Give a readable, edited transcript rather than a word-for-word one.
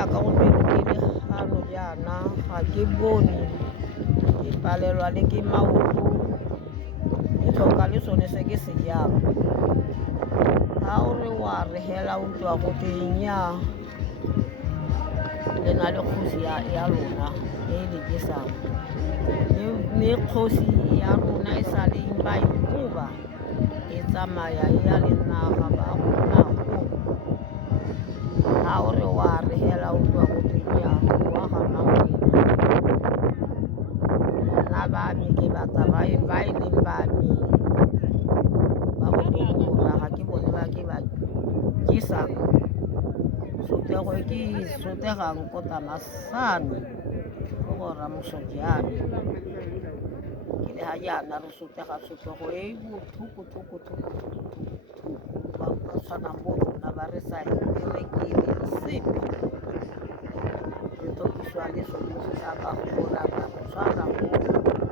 ya ka go gano jaana ga ke bone ke palelwa le ke maoto ke tlhoka le sone se ke se jang ga o re wa re hela o utlwa go nnyaa le na le kgosi ya lona e le jesang mme kgosi ya rona e sa leng ba ikuba e tsamaya e ya le naga ba gonako ga o re wa re hela o utlwa go nnyaa wa gana nna ba me ke batla ba e leng ba me ba botoka ga ke bone ba ke ba jesang sotego e ke sotegang kota masano go go ramosojane ke le ga jaana re sotega sotego e bothoko-thoko-thoko ba tshwanang bo rona ba re sa berekele sepe re tokisiwa le sone se sa ka go boraka go tshwana go